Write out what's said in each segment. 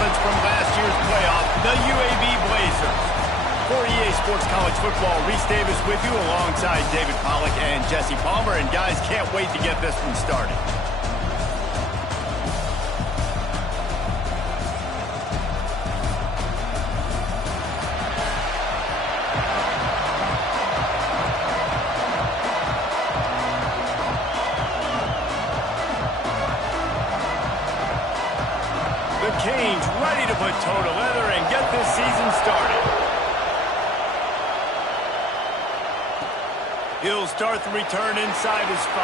offense from last year's playoff, the UAB Blazers. For EA Sports College Football, Reese Davis with you alongside David Pollack and Jesse Palmer. And guys, can't wait to get this one started. The Canes ready to put toe to leather and get this season started. He'll start the return inside his 5.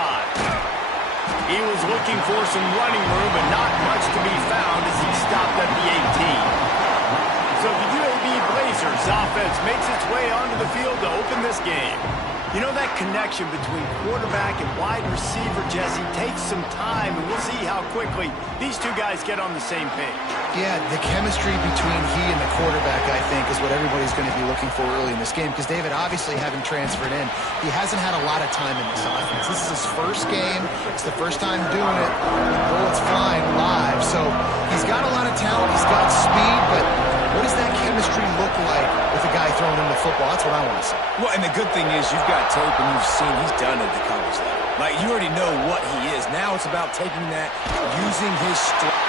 He was looking for some running room, but not much to be found as he stopped at the 18. So the UAB Blazers offense makes its way onto the field to open this game. You know, that connection between quarterback and wide receiver, Jesse, takes some time, and we'll see how quickly these two guys get on the same page. Yeah, the chemistry between he and the quarterback, I think, is what everybody's going to be looking for early in this game, because David, obviously, having transferred in, he hasn't had a lot of time in this offense. This is his first game. It's the first time doing it. Bullets flying live. So he's got a lot of talent. He's got speed, but what does that chemistry look like with a guy throwing him the football? That's what I want to see. Well, and the good thing is you've got tape and you've seen he's done it at the college level. Like, you already know what he is. Now it's about taking that, using his strength.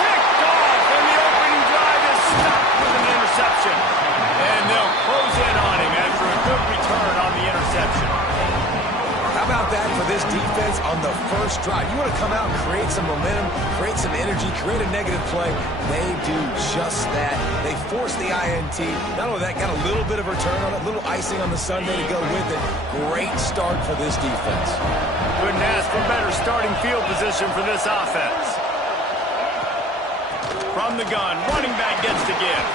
Picked off, and the opening drive is stopped with an interception. And they'll close in on him after a good return on the interception. How about that for this defense on the first drive? You want to come out and create some momentum, create some energy, create a negative play. They do just that. They force the INT. Not only that, got a little bit of return on it, a little icing on the sundae to go with it. Great start for this defense. Couldn't ask for better starting field position for this offense. From the gun, running back gets to give.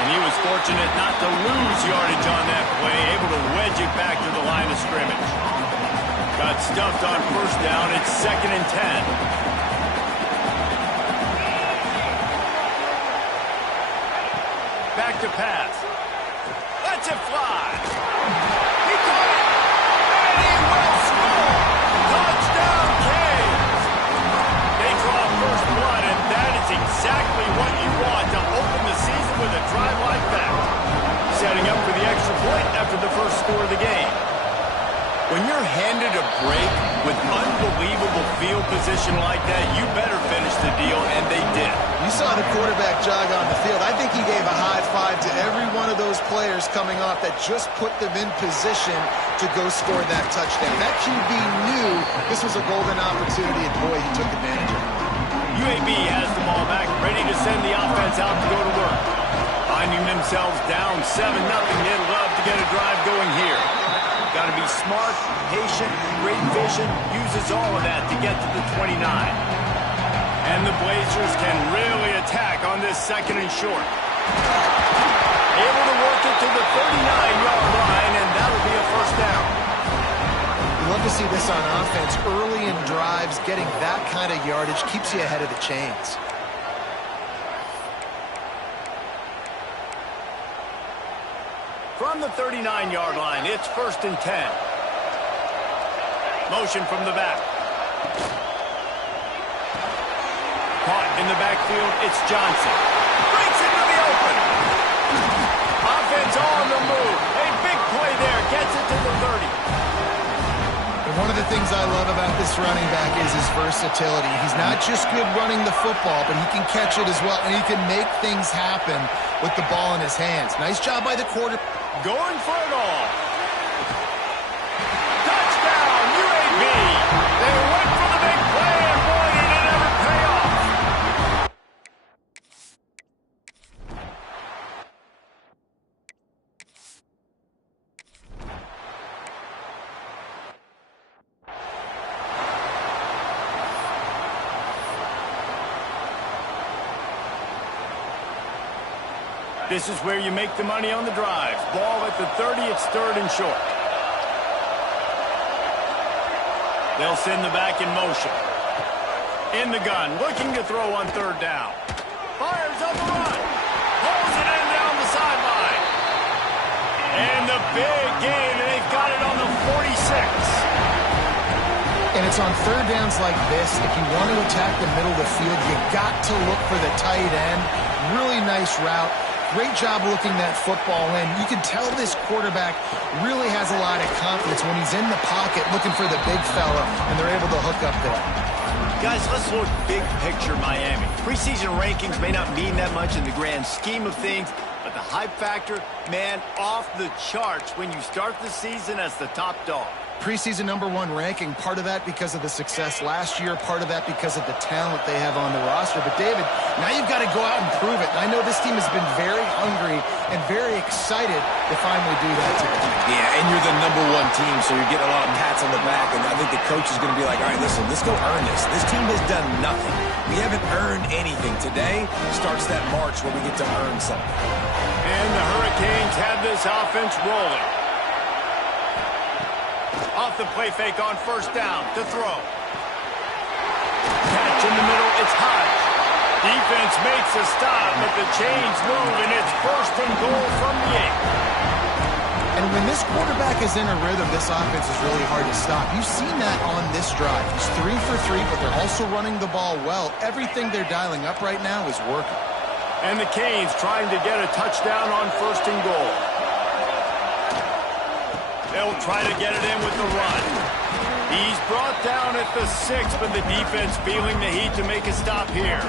And he was fortunate not to lose yardage on that play, able to wedge it back to the line of scrimmage. Got stuffed on first down. It's 2nd and 10. Back to pass. Lets it fly. He caught it. And he will score. Touchdown, Canes. They draw first blood, and that is exactly what you want to open the season with a drive like that. Setting up for the extra point after the first score of the game. When you're handed a break with unbelievable field position like that, you better finish the deal, and they did. You saw the quarterback jog on the field. I think he gave a high five to every one of those players coming off that just put them in position to go score that touchdown. That QB knew this was a golden opportunity, and boy, he took advantage of it. UAB has the ball back, ready to send the offense out to go to work. Finding themselves down 7-0, they'd love to get a drive going here. Got to be smart, patient, great vision, uses all of that to get to the 29. And the Blazers can really attack on this 2nd and short. Able to work it to the 39-yard line, and that'll be a first down. You love to see this on offense. Early in drives, getting that kind of yardage keeps you ahead of the chains. From the 39-yard line, it's 1st and 10. Motion from the back. Caught in the backfield, it's Johnson. Breaks into the open. Offense on the move. A big play there, gets it to the 30. And one of the things I love about this running back is his versatility. He's not just good running the football, but he can catch it as well, and he can make things happen with the ball in his hands. Nice job by the quarterback. Going for it all. Touchdown, UAB. They went for the big play, and boy, did it ever pay off. This is where you make the money on the drives. Ball at the 30, it's 3rd and short. They'll send the back in motion. In the gun, looking to throw on 3rd down. Fires up the run. Pulls it in down the sideline. And the big gain, and they've got it on the 46. And it's on third downs like this. If you want to attack the middle of the field, you got to look for the tight end. Really nice route. Great job looking that football in. You can tell this quarterback really has a lot of confidence when he's in the pocket looking for the big fella, and they're able to hook up there. Guys, let's look big picture Miami. Preseason rankings may not mean that much in the grand scheme of things, but the hype factor, man, off the charts when you start the season as the top dog. Preseason #1 ranking, part of that because of the success last year, part of that because of the talent they have on the roster. But, David, now you've got to go out and prove it. And I know this team has been very hungry and very excited to finally do that today. Yeah, and you're the #1 team, so you're getting a lot of pats on the back. And I think the coach is going to be like, all right, listen, let's go earn this. This team has done nothing. We haven't earned anything. Today starts that march where we get to earn something. And the Hurricanes have this offense rolling. Off the play fake on first down to throw. Catch in the middle, it's Hodge. Defense makes a stop, but the chains move, and it's 1st and goal from the 8. And when this quarterback is in a rhythm, this offense is really hard to stop. You've seen that on this drive. He's 3 for 3, but they're also running the ball well. Everything they're dialing up right now is working. And the Canes trying to get a touchdown on 1st and goal. They'll try to get it in with the run. He's brought down at the 6, but the defense feeling the heat to make a stop here.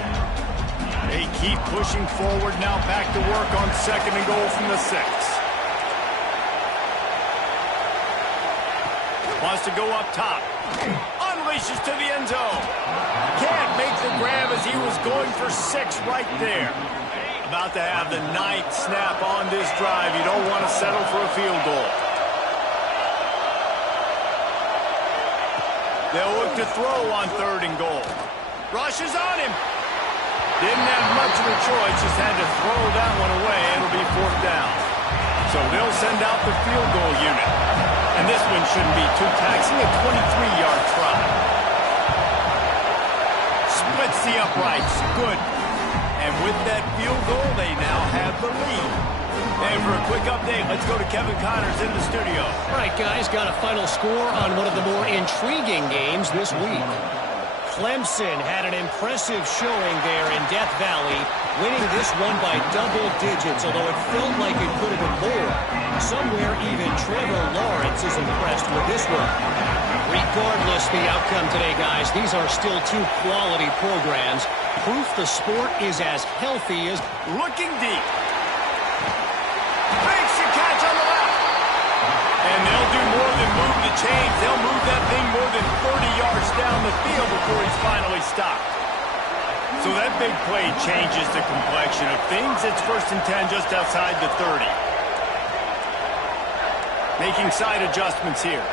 They keep pushing forward, now back to work on 2nd and goal from the 6. Wants to go up top. Unleashes to the end zone. Can't make the grab as he was going for 6 right there. About to have the 9th snap on this drive. You don't want to settle for a field goal. They'll look to throw on 3rd and goal. Rushes on him. Didn't have much of a choice, just had to throw that one away. It'll be 4th down. So they'll send out the field goal unit. And this one shouldn't be too taxing, a 23-yard try. Splits the uprights. Good. And with that field goal, they now have the lead. And for a quick update, let's go to Kevin Connors in the studio. All right, guys, got a final score on one of the more intriguing games this week. Clemson had an impressive showing there in Death Valley, winning this one by double digits, although it felt like it could have been more. Somewhere even Trevor Lawrence is impressed with this one. Regardless the outcome today, guys, these are still 2 quality programs. Proof the sport is as healthy as... Looking deep. Makes the catch on the left. And they'll do more than move the chains. They'll move that thing more than 30 yards down the field before he's finally stopped. So that big play changes the complexion of things. It's 1st and 10 just outside the 30. Making side adjustments here.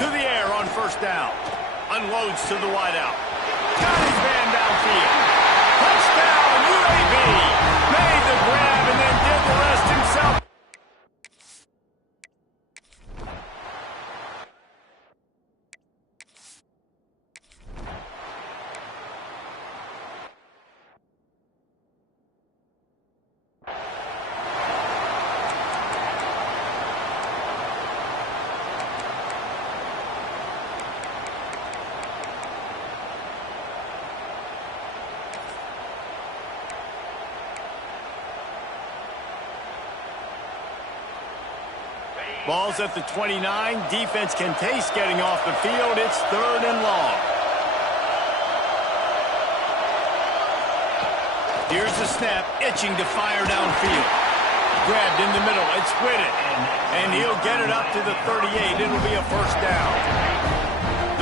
To the air on 1st down. Unloads to the wideout. Got his man downfield. Touchdown, UAB. Made the grab and then did the rest himself. Ball's at the 29. Defense can taste getting off the field. It's 3rd and long. Here's the snap, itching to fire downfield. Grabbed in the middle. It's Whitted. And he'll get it up to the 38. It'll be a 1st down.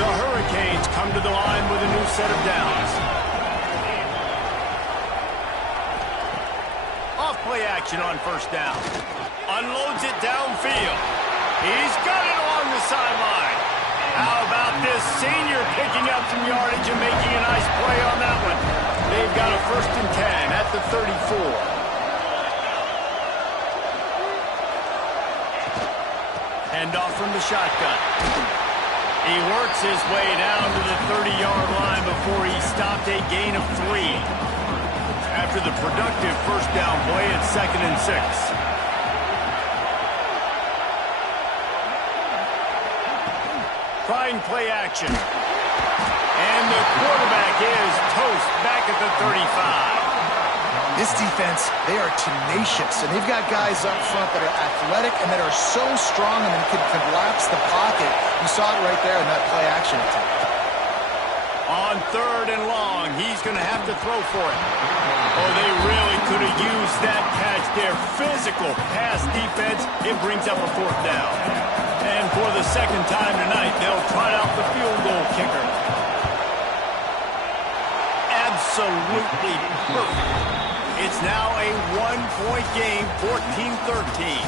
The Hurricanes come to the line with a new set of downs. Off play action on 1st down. Unloads it downfield. He's got it along the sideline. How about this senior picking up some yardage and making a nice play on that one? They've got a 1st and 10 at the 34. Handoff from the shotgun. He works his way down to the 30-yard line before he stopped a gain of 3. After the productive 1st down play at 2nd and 6. trying play action. And the quarterback is toast back at the 35. This defense, they are tenacious, and they've got guys up front that are athletic and that are so strong and can collapse the pocket. You saw it right there in that play action attempt. On 3rd and long, he's going to have to throw for it. Oh, they really could have used that catch there. Physical pass defense, it brings up a 4th down. And for the 2nd time tonight, they'll try out the field goal kicker. Absolutely perfect. It's now a 1-point game, 14-13.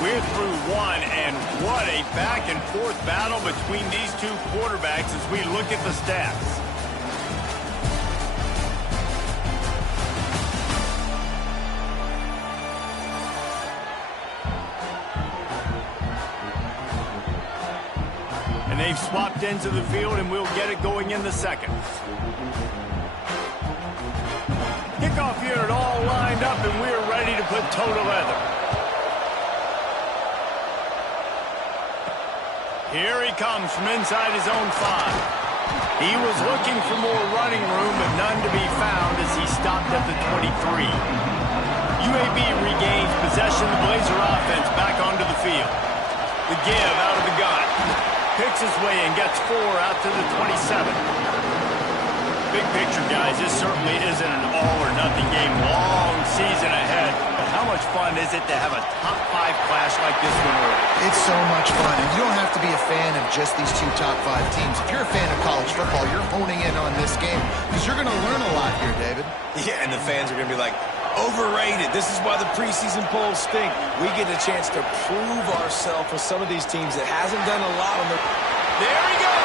We're through one, and what a back-and-forth battle between these two quarterbacks as we look at the stats. And they've swapped ends of the field, and we'll get it going in the 2nd. Kickoff unit all lined up, and we're ready to put toe to leather. Here he comes from inside his own 5. He was looking for more running room, but none to be found as he stopped at the 23. UAB regains possession of the Blazer offense back onto the field. The give out of the gun. Picks his way and gets 4 out to the 27. Big picture, guys, this certainly isn't an all-or-nothing game. Long season ahead. But how much fun is it to have a top-5 clash like this one early? It's so much fun, and you don't have to be a fan of just these two top-5 teams. If you're a fan of college football, you're honing in on this game because you're going to learn a lot here, David. Yeah, and the fans are going to be like, overrated. This is why the preseason polls stink. We get a chance to prove ourselves with some of these teams that hasn't done a lot on the... There he goes!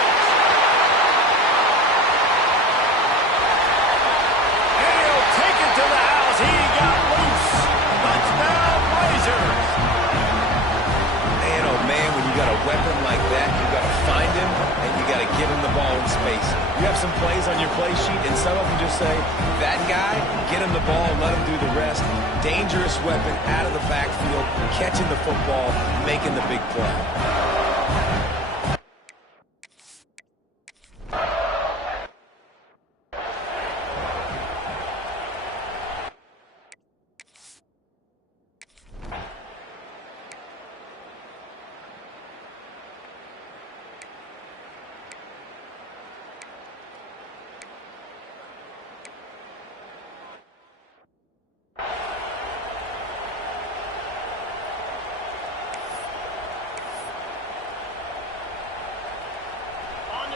To the house, he got loose. Touchdown, Blazers. Man, oh man, when you got a weapon like that, you got to find him and you got to get him the ball in space. You have some plays on your play sheet, and some of them just say, that guy, get him the ball, let him do the rest. Dangerous weapon out of the backfield, catching the football, making the big play.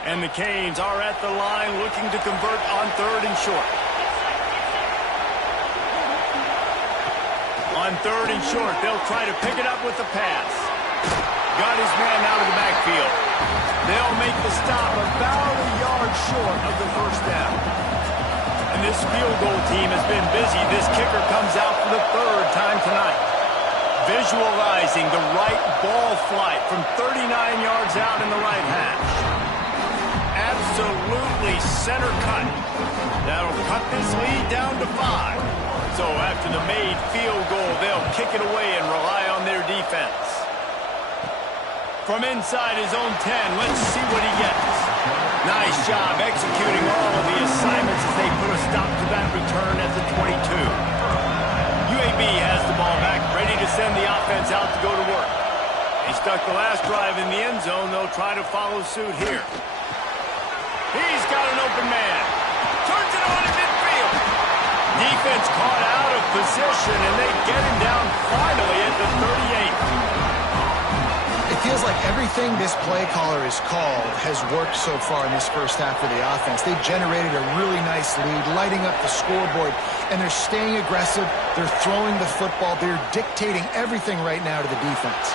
And the Canes are at the line looking to convert on 3rd and short. On 3rd and short, they'll try to pick it up with the pass. Got his man out of the backfield. They'll make the stop about a yard short of the 1st down. And this field goal team has been busy. This kicker comes out for the 3rd time tonight. Visualizing the right ball flight from 39 yards out in the right hash. Absolutely center cut. That'll cut this lead down to 5. So after the made field goal, they'll kick it away and rely on their defense. From inside his own 10, let's see what he gets. Nice job executing all of the assignments as they put a stop to that return at the 22. UAB has the ball back, ready to send the offense out to go to work. They stuck the last drive in the end zone. They'll try to follow suit here. He's got an open man. Turns it on in midfield. Defense caught out of position, and they get him down finally at the 38. It feels like everything this play caller has called has worked so far in this first half for the offense. They've generated a really nice lead, lighting up the scoreboard, and they're staying aggressive. They're throwing the football. They're dictating everything right now to the defense.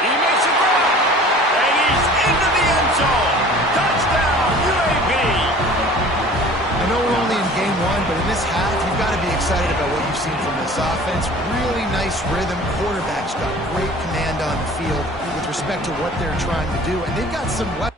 He makes a grab, and he's into the end zone. Touchdown, UAB. I know we're only in game 1, but in this half, you've got to be excited about what you've seen from this offense. Really nice rhythm. Quarterback's got great command on the field with respect to what they're trying to do, and they've got some weapons.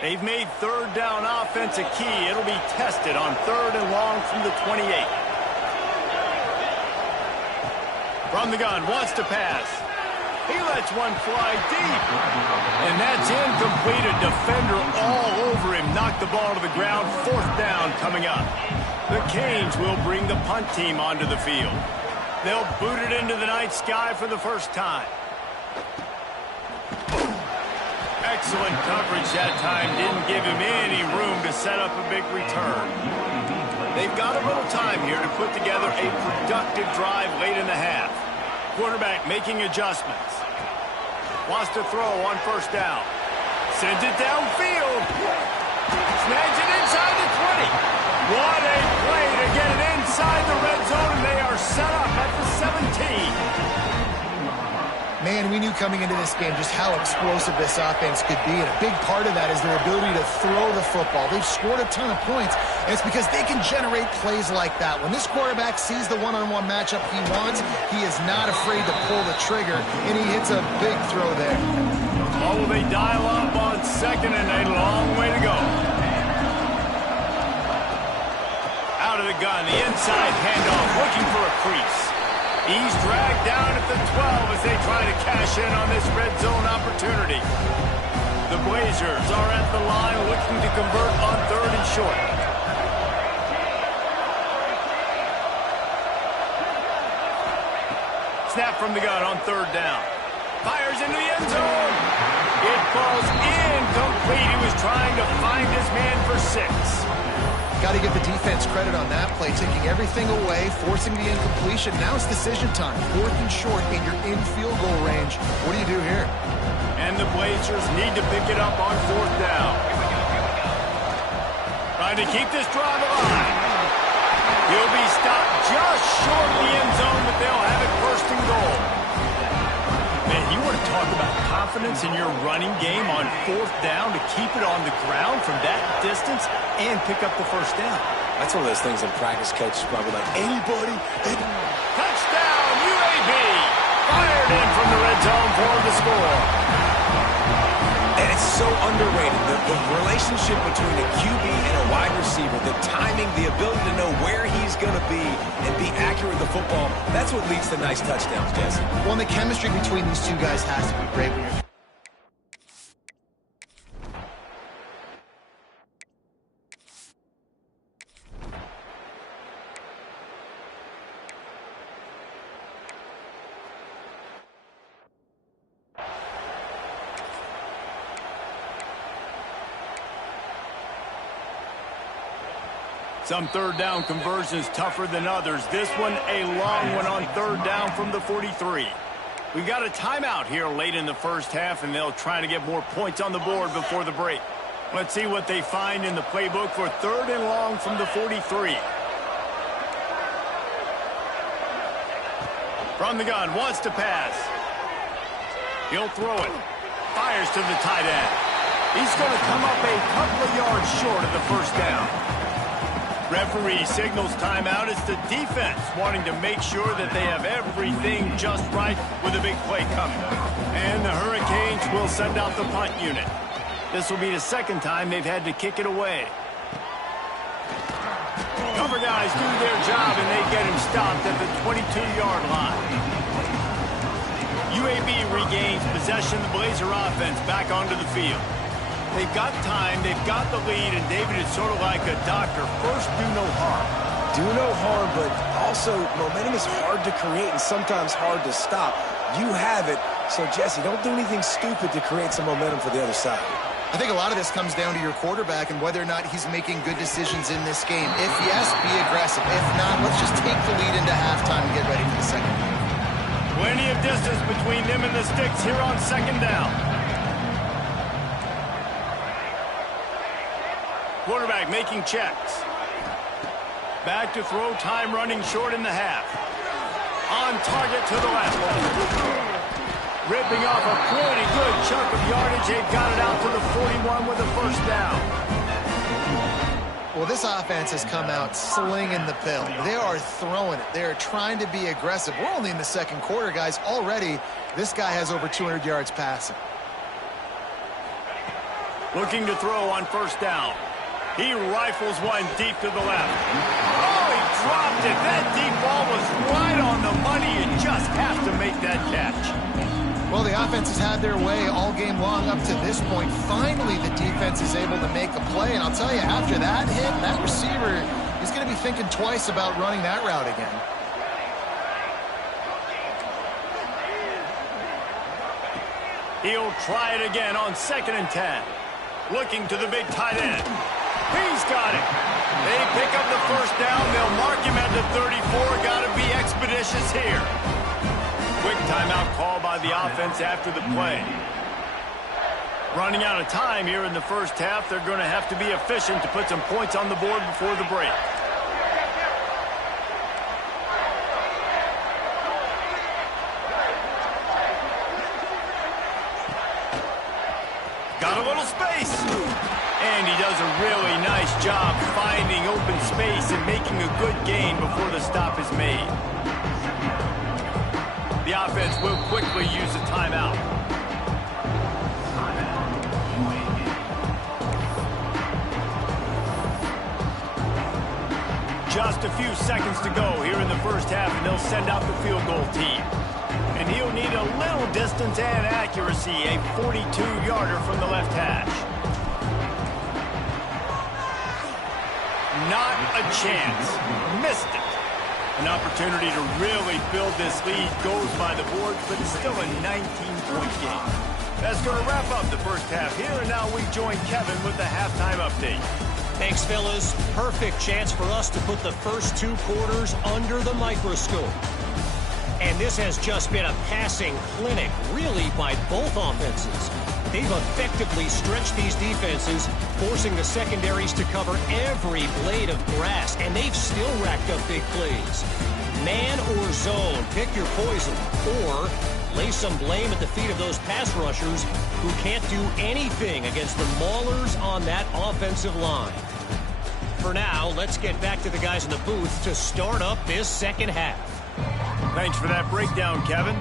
They've made third down offense a key. It'll be tested on 3rd and long from the 28. From the gun, wants to pass. He lets one fly deep. And that's incomplete. A defender all over him. Knocked the ball to the ground. 4th down coming up. The Canes will bring the punt team onto the field. They'll boot it into the night sky for the first time. Excellent coverage that time. Didn't give him any room to set up a big return. They've got a little time here to put together a productive drive late in the half. Quarterback making adjustments. Wants to throw on 1st down. Sends it downfield. Snags it inside the 20. What a play to get it inside the red zone, and they are set up at the 17. Man, we knew coming into this game just how explosive this offense could be, and a big part of that is their ability to throw the football. They've scored a ton of points, and it's because they can generate plays like that. When this quarterback sees the one-on-one matchup he wants, he is not afraid to pull the trigger, and he hits a big throw there. Oh, they dial up on 2nd and a long way to go. Out of the gun, the inside handoff, looking for a crease. He's dragged down at the 12 as they try to cash in on this red zone opportunity. The Blazers are at the line looking to convert on 3rd and short. Snap from the gun on 3rd down. Fires into the end zone. It falls incomplete. He was trying to find his man for 6. Got to give the defense credit on that play, taking everything away, forcing the incompletion. Now it's decision time. 4th and short, and you're in field goal range. What do you do here? And the Blazers need to pick it up on 4th down. Trying to keep this drive alive. He'll be stopped just short of the end zone, but they'll have it 1st and goal. Man, you want to talk about confidence in your running game on 4th down to keep it on the ground from that distance and pick up the 1st down. That's one of those things in practice coaches probably like, anybody. Touchdown, UAB. Fired in from the red zone for the score. And it's so underrated. The relationship between a QB and a wide receiver, the timing, the ability to know where he's going to be and be accurate with the football, that's what leads to nice touchdowns, Jesse. Well, and the chemistry between these two guys has to be great when you're... Some 3rd down conversions tougher than others. This one a long one on 3rd down from the 43. We got a timeout here late in the 1st half, and they'll try to get more points on the board before the break. Let's see what they find in the playbook for 3rd and long from the 43. From the gun, wants to pass. He'll throw it. Fires to the tight end. He's going to come up a couple of yards short of the 1st down. Referee signals timeout. It's the defense wanting to make sure that they have everything just right with a big play coming. And the Hurricanes will send out the punt unit. This will be the 2nd time they've had to kick it away. Cover guys do their job, and they get him stopped at the 22-yard line. UAB regains possession. The Blazer offense back onto the field. They've got time, they've got the lead, and David is sort of like a doctor. First, do no harm. Do no harm, but also momentum is hard to create and sometimes hard to stop. You have it, so Jesse, don't do anything stupid to create some momentum for the other side. I think a lot of this comes down to your quarterback and whether or not he's making good decisions in this game. If yes, be aggressive. If not, let's just take the lead into halftime and get ready for the 2nd half. Plenty of distance between them and the sticks here on 2nd down. Quarterback making checks. Back to throw, time running short in the half. On target to the left. Ripping off a pretty good chunk of yardage. They've got it out to the 41 with a 1st down. Well, this offense has come out slinging the pill. They are throwing it. They are trying to be aggressive. We're only in the 2nd quarter, guys. Already, this guy has over 200 yards passing. Looking to throw on first down. He rifles one deep to the left. Oh, he dropped it. That deep ball was right on the money. You just have to make that catch. Well, the offense has had their way all game long up to this point. Finally, the defense is able to make a play. And I'll tell you, after that hit, that receiver is going to be thinking twice about running that route again. He'll try it again on 2nd and 10. Looking to the big tight end. He's got it. They pick up the first down. They'll mark him at the 34. Got to be expeditious here. Quick timeout call by the offense after the play. Running out of time here in the first half. They're going to have to be efficient to put some points on the board before the break. Got a little space. And he does a really nice job finding open space and making a good gain before the stop is made. The offense will quickly use a timeout. Just a few seconds to go here in the first half, and they'll send out the field goal team. And he'll need a little distance and accuracy, a 42-yarder from the left hash. Not a chance. Missed it. An opportunity to really build this lead goes by the board, but it's still a 19-point game. That's going to wrap up the first half here, and now we join Kevin with the halftime update. Thanks, fellas. Perfect chance for us to put the first 2 quarters under the microscope. And this has just been a passing clinic, really, by both offenses. They've effectively stretched these defenses, forcing the secondaries to cover every blade of grass, and they've still racked up big plays. Man or zone, pick your poison, or lay some blame at the feet of those pass rushers who can't do anything against the maulers on that offensive line. For now, let's get back to the guys in the booth to start up this second half. Thanks for that breakdown, Kevin.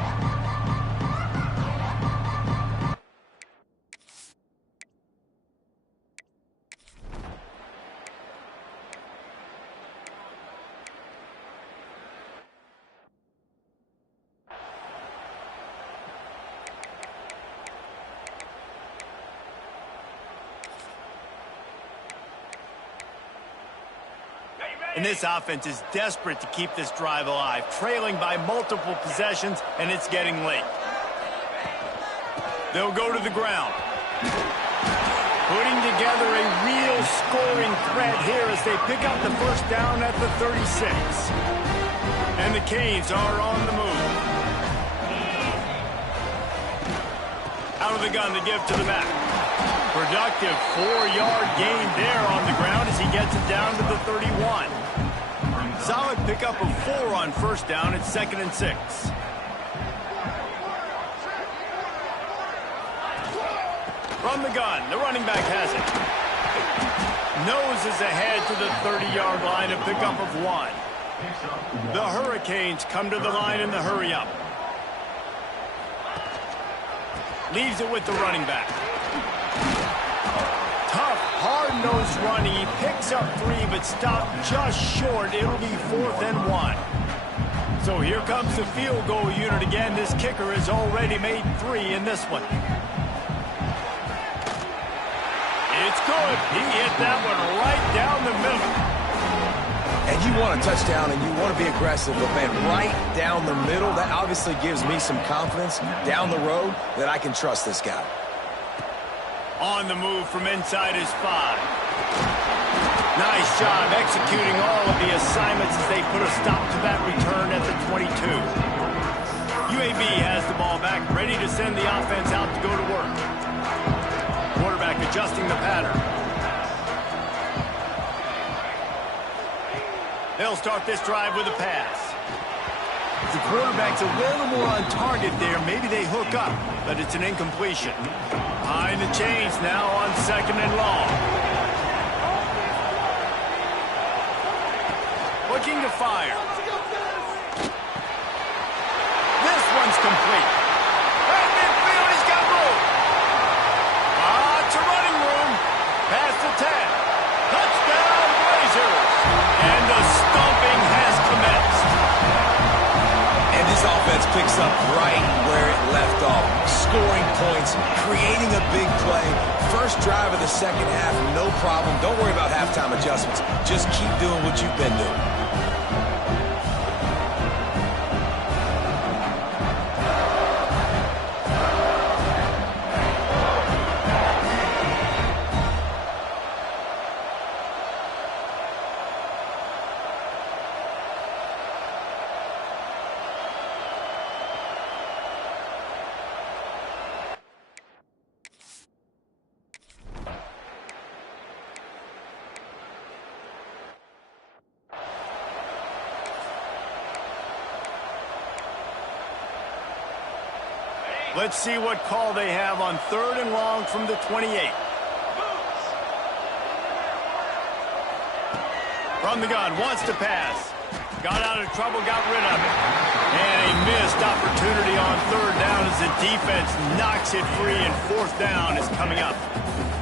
And this offense is desperate to keep this drive alive, trailing by multiple possessions, and it's getting late. They'll go to the ground. Putting together a real scoring threat here as they pick up the first down at the 36. And the Canes are on the move. Out of the gun to give to the back. Productive 4-yard gain there on the ground as he gets it down to the 31. Solid pickup of 4 on first down at 2nd and 6. From the gun, the running back has it. Noses ahead to the 30-yard line, a pickup of 1. The Hurricanes come to the line in the hurry-up. Leaves it with the running back. Tough, hard-nosed running. He picks up 3, but stopped just short. It'll be 4th and 1. So here comes the field goal unit again. This kicker has already made 3 in this one. It's good. He hit that one right down the middle. And you want a touchdown and you want to be aggressive, but man, right down the middle, that obviously gives me some confidence down the road that I can trust this guy. On the move from inside his 5. Nice job executing all of the assignments as they put a stop to that return at the 22. UAB has the ball back, ready to send the offense out to go to work. Quarterback adjusting the pattern. They'll start this drive with a pass. The quarterback's a little more on target there. Maybe they hook up, but it's an incompletion. Behind the chains now on 2nd and long. Looking to fire. This one's complete. Right midfield, he's got room. To running room. defense picks up right where it left off. Scoring points, creating a big play. First drive of the second half, no problem. Don't worry about halftime adjustments. Just keep doing what you've been doing. Let's see what call they have on 3rd and long from the 28. From the gun, wants to pass. Got out of trouble, got rid of it. And a missed opportunity on 3rd down as the defense knocks it free, and 4th down is coming up.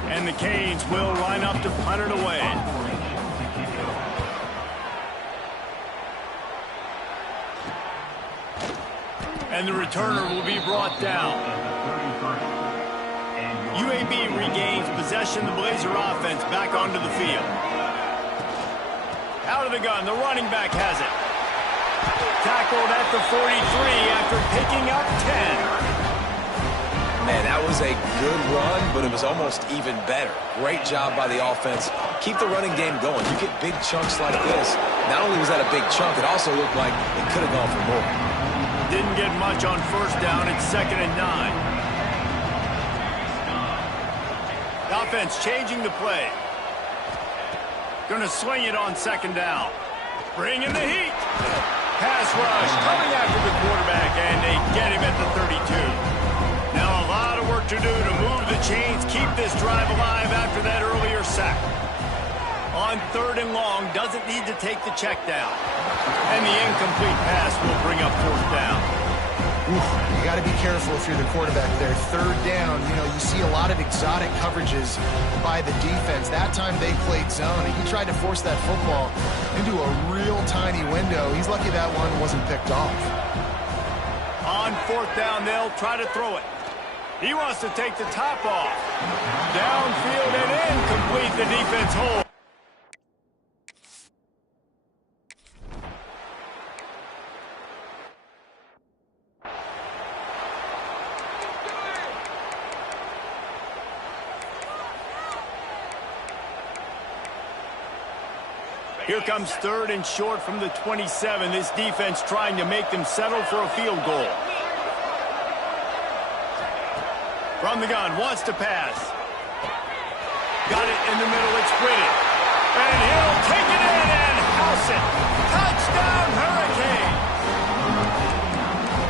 And the Canes will line up to punt it away. And the returner will be brought down. UAB regains possession. The Blazer offense back onto the field. Out of the gun, the running back has it. Tackled at the 43 after picking up 10. Man, that was a good run, but it was almost even better. Great job by the offense. Keep the running game going. You get big chunks like this. Not only was that a big chunk, it also looked like it could have gone for more. Didn't get much on 1st down. It's 2nd and 9. The offense changing the play. Gonna swing it on 2nd down. Bringing the heat. Pass rush coming after the quarterback, and they get him at the 32. Now a lot of work to do to move the chains, keep this drive alive after that earlier sack. On 3rd and long, doesn't need to take the check down. And the incomplete pass will bring up 4th down. You got to be careful if you're the quarterback there. 3rd down, you see a lot of exotic coverages by the defense. That time they played zone, and he tried to force that football into a real tiny window. He's lucky that one wasn't picked off. On 4th down, they'll try to throw it. He wants to take the top off. Downfield and incomplete. The defense holds. Here comes 3rd and short from the 27. This defense trying to make them settle for a field goal. From the gun, wants to pass. Got it in the middle, it's Whitted. And he'll take it in and house it. Touchdown, Hurricane!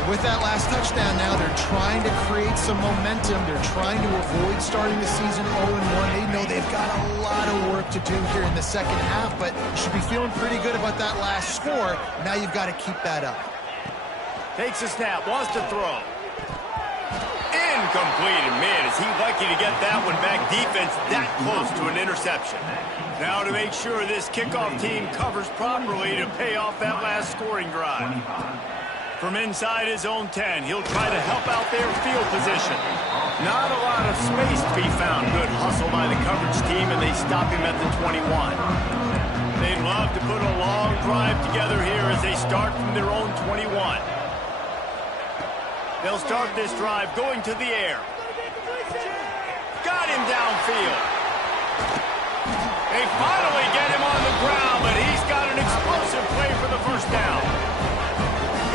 With that last touchdown now, they're trying to create some momentum. They're trying to avoid starting the season 0-1. They know they've got a lot of work to do here in the second half, but you should be feeling pretty good about that last score. Now you've got to keep that up. Takes a snap, wants to throw. Incomplete, and man, is he lucky to get that one back. Defense that close to an interception. Now to make sure this kickoff team covers properly to pay off that last scoring drive. From inside his own 10, he'll try to help out their field position. Not a lot of space to be found. Good hustle by the coverage team, and they stop him at the 21. They'd love to put a long drive together here as they start from their own 21. They'll start this drive going to the air. Got him downfield. They finally get him on the ground, but he's got an explosive play for the 1st down.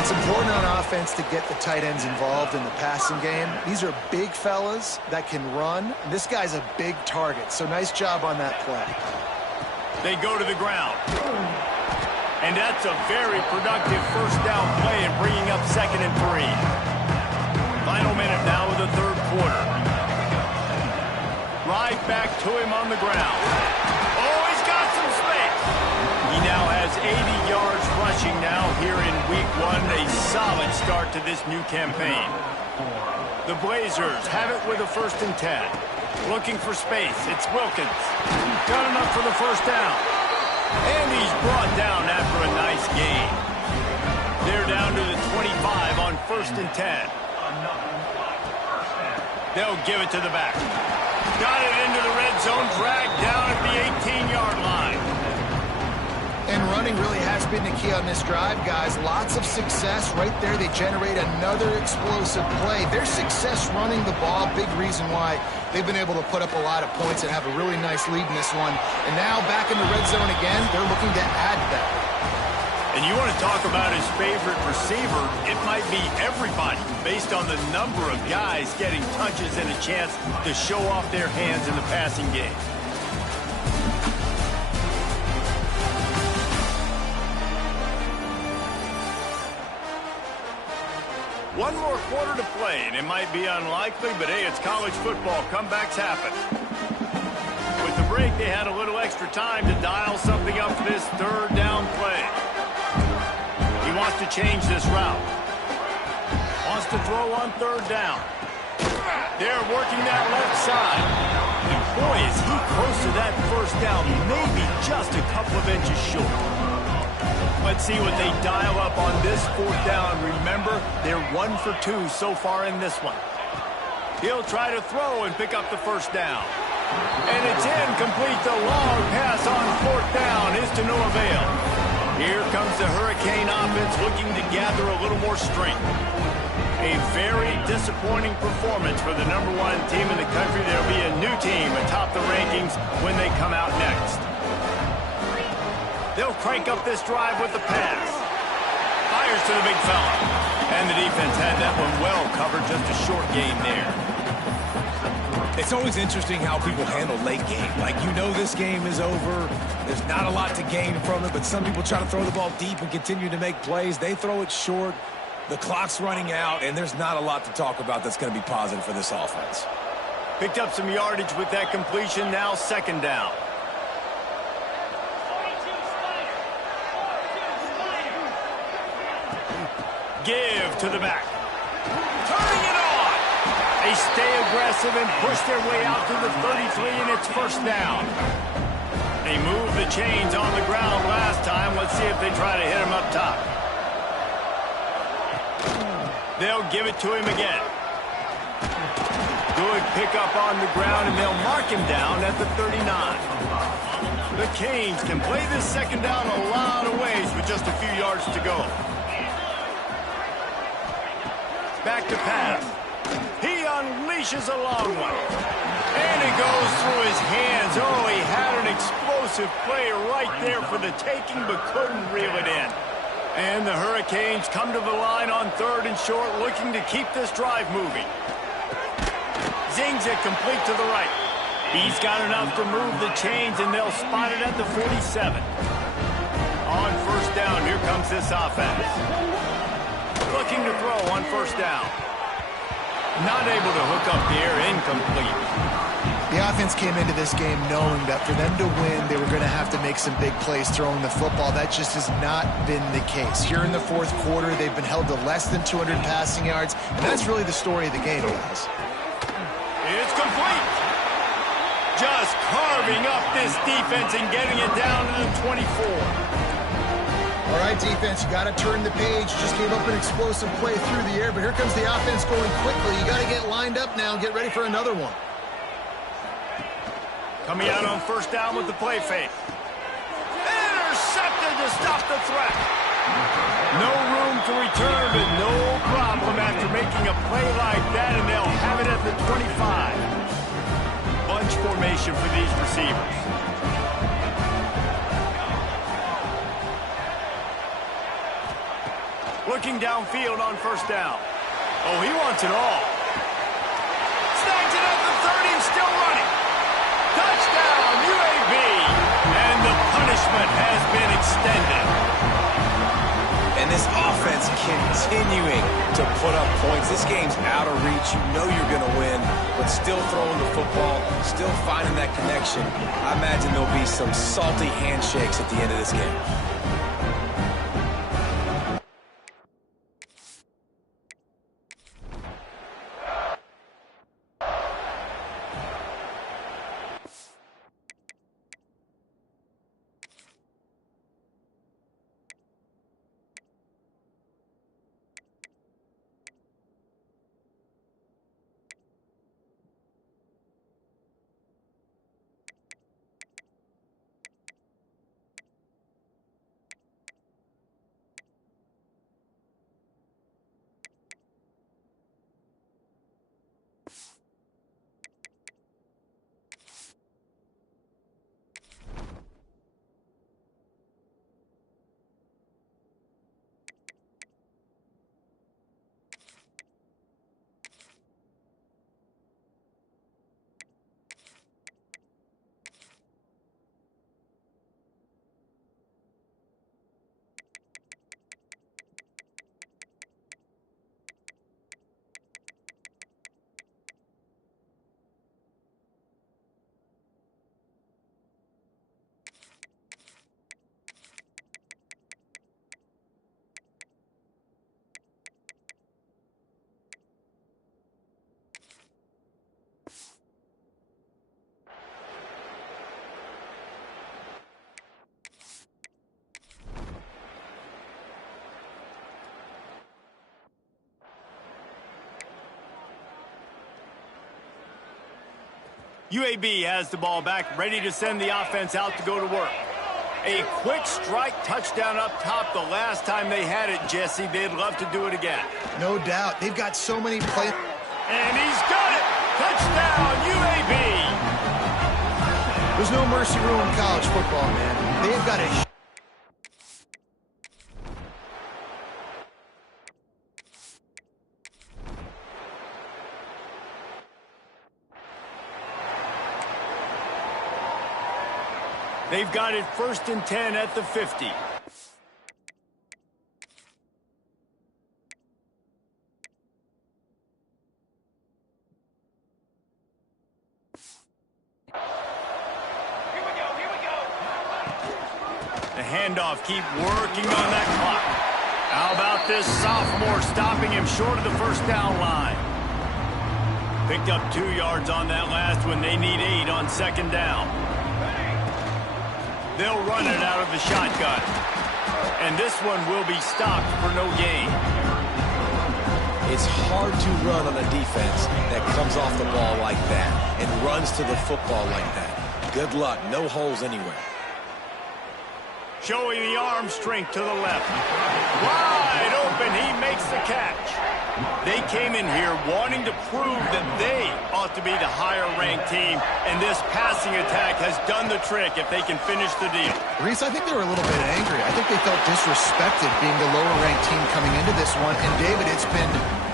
It's important on offense to get the tight ends involved in the passing game. These are big fellas that can run. This guy's a big target, so nice job on that play. They go to the ground. And that's a very productive 1st down play and bringing up 2nd and 3. Final minute now of the 3rd quarter. Right back to him on the ground. Oh, he's got some space. He now has 80 yards rushing now here in week 1. A solid start to this new campaign. The Blazers have it with a 1st and 10. Looking for space. It's Wilkins. Got enough for the 1st down. And he's brought down after a nice gain. They're down to the 25 on 1st and 10. They'll give it to the back. Got it into the red zone, dragged down at the 18-yard line. And running really has been the key on this drive, guys. Lots of success right there. They generate another explosive play. Their success running the ball, big reason why they've been able to put up a lot of points and have a really nice lead in this one. And now back in the red zone again, they're looking to add to that. And you want to talk about his favorite receiver, it might be everybody based on the number of guys getting touches and a chance to show off their hands in the passing game. One more quarter to play, and it might be unlikely, but hey, it's college football. Comebacks happen. With the break, they had a little extra time to dial something up for this 3rd down play. He wants to change this route. Wants to throw on 3rd down. They're working that left side. And boy, is he close to that 1st down. Maybe just a couple of inches short. Let's see what they dial up on this 4th down. Remember, they're 1 for 2 so far in this one. He'll try to throw and pick up the 1st down. And it's incomplete. The long pass on 4th down is to no avail. Here comes the Hurricane offense looking to gather a little more strength. A very disappointing performance for the #1 team in the country. There'll be a new team atop the rankings when they come out next. They'll crank up this drive with the pass. Fires to the big fella. And the defense had that one well covered, just a short gain there. It's always interesting how people handle late game. Like, you know this game is over. There's not a lot to gain from it, but some people try to throw the ball deep and continue to make plays. They throw it short. The clock's running out, and there's not a lot to talk about that's going to be positive for this offense. Picked up some yardage with that completion. Now 2nd down. Give to the back. Turning it on. They stay aggressive and push their way out to the 33, and it's 1st down. They moved the chains on the ground last time. Let's see if they try to hit him up top. They'll give it to him again. Good pickup on the ground, and they'll mark him down at the 39. The Canes can play this 2nd down a lot of ways with just a few yards to go. Back to pass. He unleashes a long one. And it goes through his hands. Oh, he had an explosive play right there for the taking, but couldn't reel it in. And the Hurricanes come to the line on 3rd and short, looking to keep this drive moving. Zings it complete to the right. He's got enough to move the chains, and they'll spot it at the 47. On 1st down, here comes this offense. Looking to throw on 1st down. Not able to hook up the air, incomplete. The offense came into this game knowing that for them to win, they were going to have to make some big plays throwing the football. That just has not been the case. Here in the 4th quarter, they've been held to less than 200 passing yards, and that's really the story of the game, guys. It's complete. Just carving up this defense and getting it down to the 24. All right, defense, you got to turn the page. Just gave up an explosive play through the air, but here comes the offense going quickly. You got to get lined up now and get ready for another one. Coming out on 1st down with the play fake. Intercepted to stop the threat. No room to return, but no problem after making a play like that, and they'll have it at the 25. Bunch formation for these receivers. Looking downfield on 1st down. Oh, he wants it all. Snags it at the 30 and still running. Touchdown, UAB. And the punishment has been extended. And this offense continuing to put up points. This game's out of reach. You know you're going to win, but still throwing the football, still finding that connection. I imagine there'll be some salty handshakes at the end of this game. UAB has the ball back, ready to send the offense out to go to work. A quick strike touchdown up top the last time they had it, Jesse. They'd love to do it again. No doubt. They've got so many plays. And he's got it! Touchdown, UAB! There's no mercy rule in college football, man. They've got a... They've got it 1st and 10 at the 50. The handoff, keep working on that clock. How about this sophomore stopping him short of the first down line? Picked up 2 yards on that last one. They need 8 on 2nd down. They'll run it out of the shotgun. And this one will be stopped for no gain. It's hard to run on a defense that comes off the ball like that and runs to the football like that. Good luck. No holes anywhere. Showing the arm strength to the left. Wide open. He makes the catch. They came in here wanting to prove that they ought to be the higher-ranked team, and this passing attack has done the trick if they can finish the deal. Reese, I think they were a little bit angry. I think they felt disrespected being the lower-ranked team coming into this one. And, David, it's been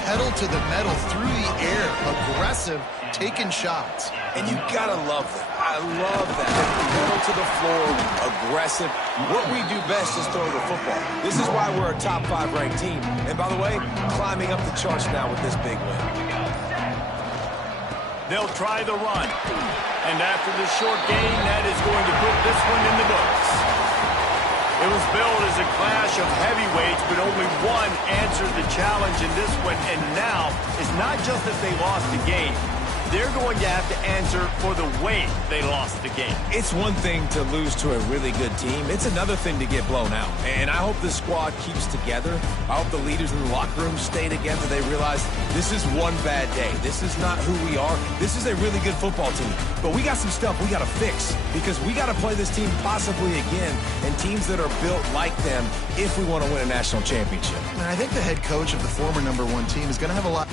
pedal to the metal, through the air, aggressive, taking shots. And you gotta love that. I love that. Pedal to the floor, aggressive. What we do best is throw the football. This is why we're a top 5 ranked team. And by the way, climbing up the charts now with this big win. They'll try the run. And after the short gain, that is going to put this one in the books. It was billed as a clash of heavyweights, but only one answered the challenge in this one. And now, it's not just that they lost the game. They're going to have to answer for the way they lost the game. It's one thing to lose to a really good team. It's another thing to get blown out. And I hope this squad keeps together. I hope the leaders in the locker room stay together. They realize this is one bad day. This is not who we are. This is a really good football team. But we got some stuff we got to fix because we got to play this team possibly again and teams that are built like them if we want to win a national championship. And I think the head coach of the former #1 team is going to have a lot...